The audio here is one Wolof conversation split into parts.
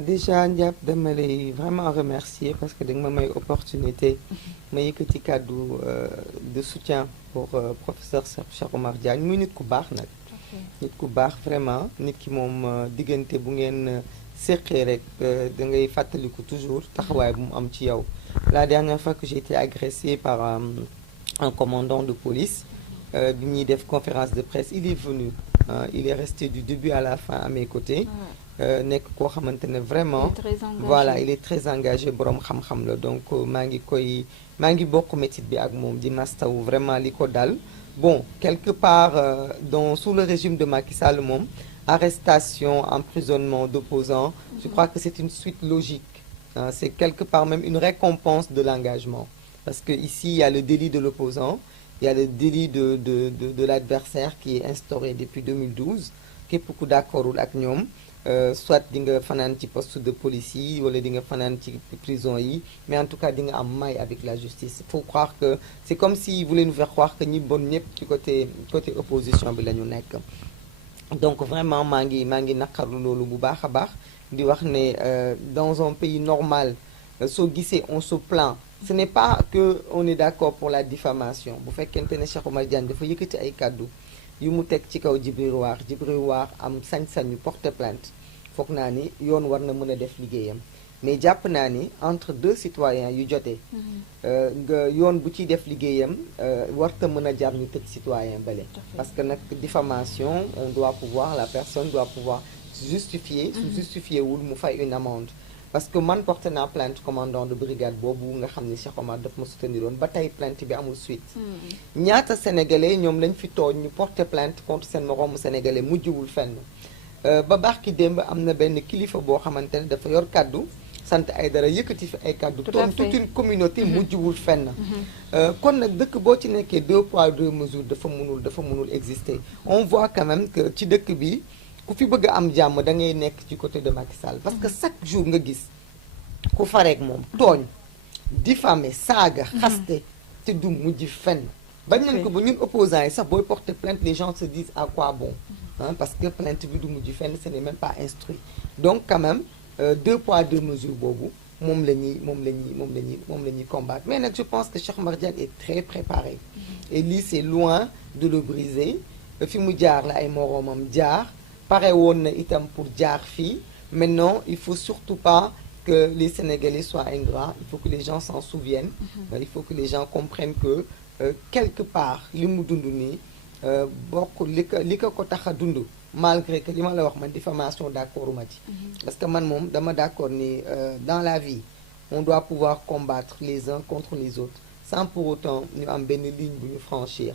Déjà Ndiap dama lay vraiment remercier parce que da nga ma may opportunité ma yëkkati kàddu de soutien pour professeur Cheikh Oumar Diagne muy nit ku baax nag. nit ku baax vraiment nit ki moom diggante bu ngeen séqee rek da ngay fàttaliku toujours taxawaay bu mu am ci yow. La dernière fois que j'ai été agressée par un commandant de police bi ñuy def conférence de presse il est venu il est resté du début à la fin à mes côtés. nekk koo xamante ne vraiment voilà il est très engagé borom xam-xam la donc maa ngi bokk métit bi ak moom di mastawu vraiment li ko dal bon quelque part sous le régime de Macky Sall moom arrestation emprisonnement d'opposants je crois que c'est une suite logique c'est quelque part même une récompense de l'engagement parce que ici il y a le délit de l'opposant il y a le délit de l'adversaire qui est instauré depuis 2012 képp ku d'accordul ak ñoom soit di nga fanaan ci poste de police yi wala di nga fanaan ci prison yi mais en tout cas di nga am maille avec la justice il faut croire que c'est comme s'ils voulaient nous faire croire que ñi bon ñëpp ci côté opposition bi la ñu nekk donc vraiment maa ngi naqarlu loolu bu baax a baax di wax ne dans un pays normal soo gisee on se plaint ce n'est pas que on est d'accord pour la diffamation bu fekkente ne Cheikh Oumar Diagne dafa yëkkati ay kàddu yu mu teg ci kaw Djibril War am sañ-sañu porter plainte foog naa ni yoon war na mën a def liggéeyam mais jàpp naa ni entre deux citoyens yu jotee nga yoon bu ciy def liggéeyam warta mën a jar ñu tëj citoyen bale parce que nag diffamation la personne doit pouvoir justifier su justifier wul mu fay une amende parce que man porté naa plainte commandant de brigade boobu nga xam ni Cheikh Omar daf ma soutenir woon ba tey plainte bi amul suite ñaata sénégalais ñoom lañ fi tooñ ñu porté plainte contre seen moroomu sénégalais mujjiwul fenn ba baax ki démb am na benn kilifa boo xamante ne dafa yor kàddu sant ay dara yëkkati fi ay kàddu tooñ toute une communauté mujjiwul fenn kon nag dëkk boo ci nekkee 2 poids 2 mesures dafa mënul exister on voit quand même que ci dëkk bi ku fi bëgg a am jàmm da ngay nekk ci côté de Macky Sall parce que chaque jour nga gis ku fareek moom tooñ diffamer saaga xaste te du mujj fenn bañ nañ ko ba ñun opposants yi sax booy porter plainte les gens se disent à quoi bon parce que plainte bi du mujj fenn ce n'est même pas instruit donc quand même 2 poids 2 mesures boobu moom la ñuy combattre mais nag je pense que Cheikh Oumar Diagne est très préparé et lii c'est loin de le briser fi mu jaar la ay moroomam jaar pare woon na itam pour jaar fii maintenant il faut surtout pas que les Sénégalais soient ingrats il faut que les gens s'en souviennent il faut que les gens comprennent que quelque part li mu dund nii bokk li ko tax a dund malgré que li ma la wax man diffamation d'accord ma ci parce que man moom dama d'accord ni dans la vie on doit pouvoir combattre les uns contre les autres sans pour autant ñu am benn ligne bu ñu franchir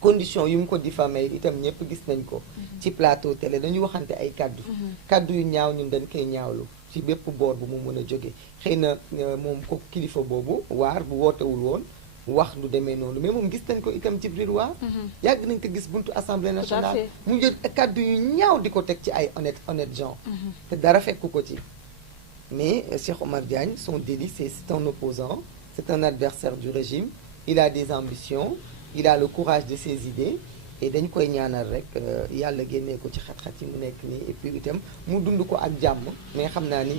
condition yu mu ko diffamé itam ñëpp gis nañ ko ci plateau télé dañu waxante ay kaddu yu ñaaw ñun dañ koy ñaawlu ci bépp boor bu mu mën a jóge xëy na moom ko kilifa boobu waar bu wootewul woon wax lu demee noonu mais moom gis nañ ko itam Djibril War yàgg nañ ko gis buntu assemblée nationale mu jël kaddu yu ñaaw di ko teg ci ay honnête gens te dara fekk ko ci mais Cheikh Oumar Diagne son délit c'est un opposant c'est un adversaire du régime il a des ambitions il a le courage de ses idées et dañ koy ñaanal rek yàlla génnee ko ci xat-xat yi mu nekk nii et puis itam mu dund ko ak jàmm mais xam naa ni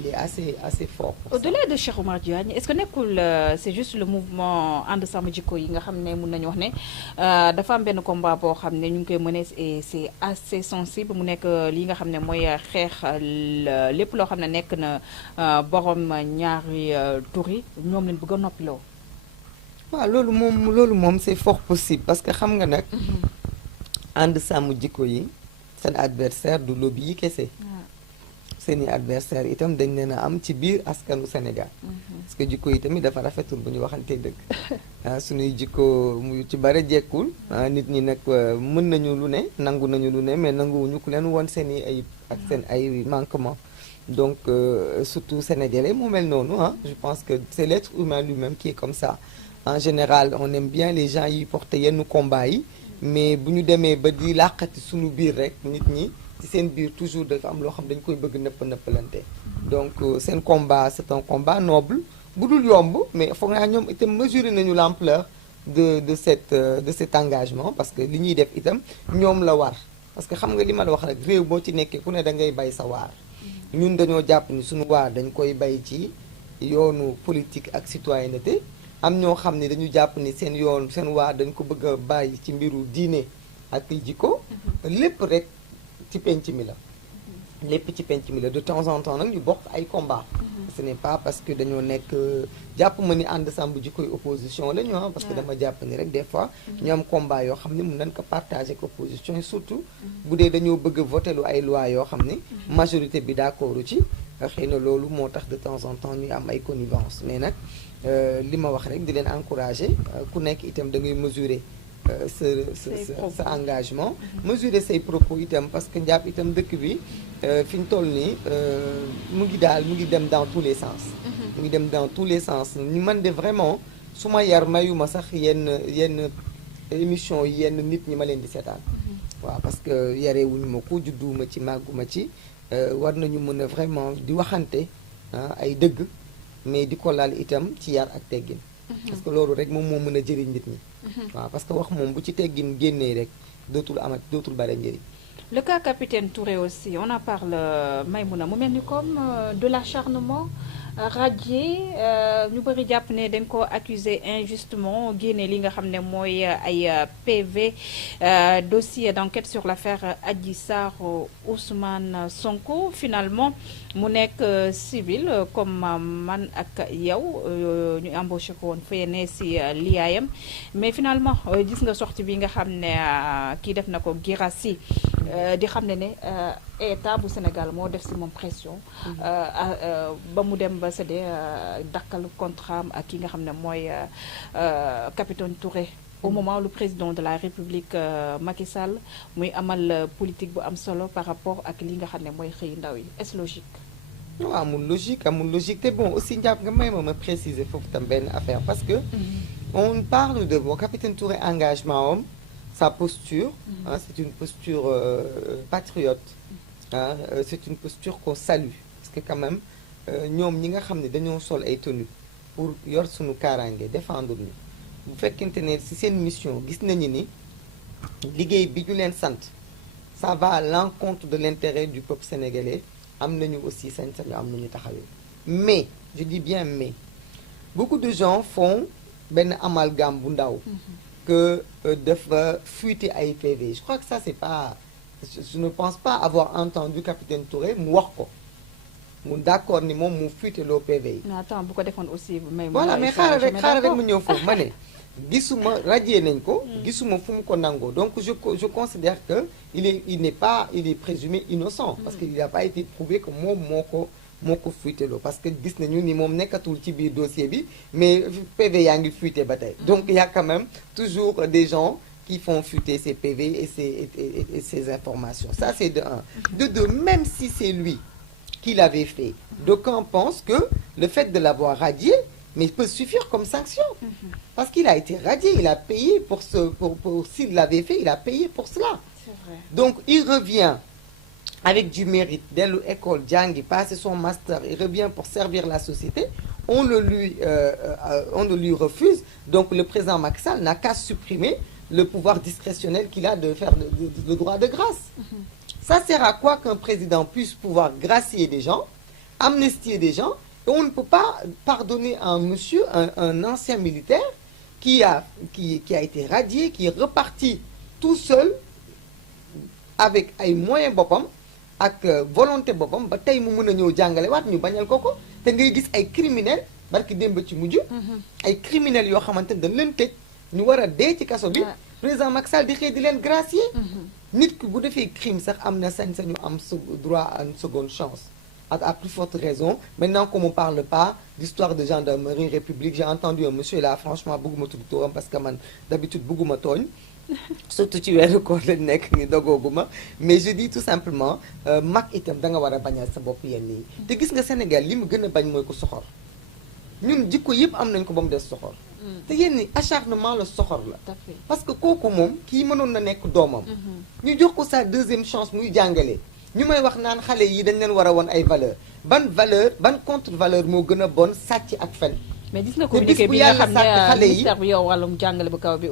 il est assez fort. Au-delà de Cheikh Oumar Diagne est-ce que nekkul c'est juste le mouvement ànd sàmm jikko yi nga xam ne mun nañu wax ne dafa am benn combat boo xam ne ñu ngi koy mener et c'est assez sensible mu nekk li nga xam ne mooy xeex lépp loo xam ne nekk na borom ñaari tur yi ñoom leen bëgg a noppiloo. waaw loolu moom c'est fort possible parce que xam nga nag ànd sàmm jikko yi seen adversaire du lobby yi kese seeni adversaire itam dañ leen a am ci biir askanu Sénégal parce que jikko yi tamit dafa rafetul bu ñu waxantee dëgg suñuy jikko mu ci bare jekkul nit ñi nag mën nañu lu ne nangu nañu lu ne mais nanguwuñu ku leen woon seeni ayib ak seen ay manquement donc surtout sénégalais mu mel noonu je pense que c'est l'être humain lui-même qui est comme ça. En général on aime bien les gens yi porter yenn combat yi mais bu ñu demee ba di làqati suñu biir rek nit ñi ci seen biir toujours dafa am loo xam dañ koy bëgg nëppalante donc seen combat c'est un combat noble bu dul yomb mais foog naa ñoom itam mesurer nañu l'ampleur de cet engagement parce que li ñuy def itam ñoom la war parce que xam nga li ma la wax rek réew boo ci nekkee ku ne da ngay bay sa waar ñun dañoo jàpp ni suñu waar dañ koy bay ci yoonu politique ak citoyenneté am ñoo xam ne dañu jàpp ni seen waar dañ ko bëgg a bàyyi ci mbiru diine ak jikko lépp rek ci penc mi la lépp ci penc mi la de temps en temps nag ñu bokk ay combat ce n'est pas parce que dañoo nekk jàpp ma ni ànd sàmm jikkoy opposition la ñu parce que dama jàpp ni rek des fois ñu am combat yoo xam ne mun nañ ko partager ak opposition yi surtout bu dee dañoo bëgg a voter lu ay loi yoo xam ne majorité bi d'accord ci xëy na loolu moo tax de temps en temps ñuy am ay connivence mais nag li ma wax rek di leen encourager ku nekk itam da ngay mesurer sa engagement mesurer say propos itam parce que njàpp itam dëkk bi fi ñu toll nii mu ngi dem dans tous les sens mu ngi dem dans tous les sens ñu man de vraiment su ma yar mayuma sax yenn émission yi yenn nit ñi ma leen di seetaan waaw parce que yarewuñu ma ko judduwuma ci màgguma ci war nañu mën a vraiment di waxante ay dëgg mais di ko laal itam ci yar ak teggin parce que loolu rek moom moo mën a jëriñ nit ñi waaw parce que wax moom bu ci teggin génnee rek dootul bare njëriñ. Le cas capitaine Touré aussi on en parle Maïmouna mu mel ni comme de l'acharnement radié ñu bëri jàpp ne dañ ko accusé injustement génne li nga xam ne mooy ay PV dossier d'enquête sur l'affaire Adji Sarr Ousmane Sonko finalement mu nekk civil comme man ak yow ñu embauché ko woon fayene si liyaayam mais finalement gis nga sortie bi nga xam ne kii def na ko Guirassy di xam ne état bu Sénégal moo def si moom pression ba mu dem ba séddee dakkal contrat am ak ki nga xam ne mooy capitaine Touré au moment où le président de la République Macky Sall muy amal politique bu am solo par rapport ak li nga xam ne mooy xëy ndaw yi est-ce logique? non amul logique te bon aussi njàpp nga may ma préciser foofu tam benn affaire parce que on parle de bon capitaine Touré engagement am sa posture c'est une posture patriote c'est une posture qu'on salue parce que quand même ñoom ñi nga xam ne dañoo sol ay tenues pour yor suñu kaaraange défendre ñu bu fekkente ne ci seen mission gis nañu ni liggéey bi ñu leen sant ça va à l'encontre de l'intérêt du peuple sénégalais am nañu aussi sañ-sañu am nañu taxawee mais je dis bien mais beaucoup de gens font benn amalgame bu ndaw que dafa fuiter ay PV je crois que ça c'est pas je ne pense pas avoir entendu capitaine Touré mu wax ko mu d'accord ni moom mu fuiter loo PV yi. mais attends bu ko defoon aussi. voilà mais xaaral rek mu ñëw foofu ma ne gisuma radié nañ ko. gisuma fu mu ko nangoo donc je considère que il est présumé innocent. parce que il n'a pas été prouvé que moom moo ko fuité loo parce que gis nañu ni moom nekkatul ci biir dossier bi mais PV yaa ngi fuité ba tey. donc il y a quand même toujours des gens qui font fuiter ces PV et ces informations ça c'est de un. De deux même si c'est lui qui l'avait fait d'aucuns pensent que le fait de l'avoir radié mais peut suffire comme sanction parce qu'il a été radié il a payé pour s'il l'avait fait il a payé pour cela. C'est vrai. Donc il revient avec du mérite dellu école jàngi passer son master il revient pour servir la société on le lui refuse donc le président Macky Sall n'a qu'à supprimer le pouvoir discrétionnel qu'il a de faire le droit de grâce. Ça sert à quoi qu'un président puisse pouvoir gracier des gens amnistier des gens et on ne peut pas pardonner à un monsieur un ancien militaire qui a été radié qui est reparti tout seul avec ay moyens boppam ak volonté boppam ba tey mu mën a ñëw jàngale waat ñu bañal ko te ngay gis ay criminels barki démb ci mujj ay criminels yoo xamante ne dañ leen tëj ñu war a dee ci kaso bi président Macky Sall di xëy di leen gracier nit ki bu defee crime sax am na sañ-sañu am droit à une seconde chance à plus forte raison maintenant qu'on me parle pas d'histoire de gendarmerie république j'ai entendu un monsieur là franchement bëgguma tudd turam parce que man d'habitude bëgguma tooñ surtout ci weeru koor lañ nekk ni dogooguma mais je dis tout simplement mag itam da nga war a bañal sa bopp yenn yi te gis nga Sénégal li mu gën a bañ mooy ko soxor ñun jikko yëpp am nañ ko ba mu des soxor te yenn ni acharnement la soxor la parce que kooku moom kii mënoon na nekk doomam ñu jox ko sa deuxième chance muy jàngale ñu may wax naan xale yi dañ leen war a woon ay valeur ban contre valeur moo gën a bon sàcc ak fen mais gis nga communiqué bi nga xam ne ministère bi yow wàllum jàngale bu kaw bi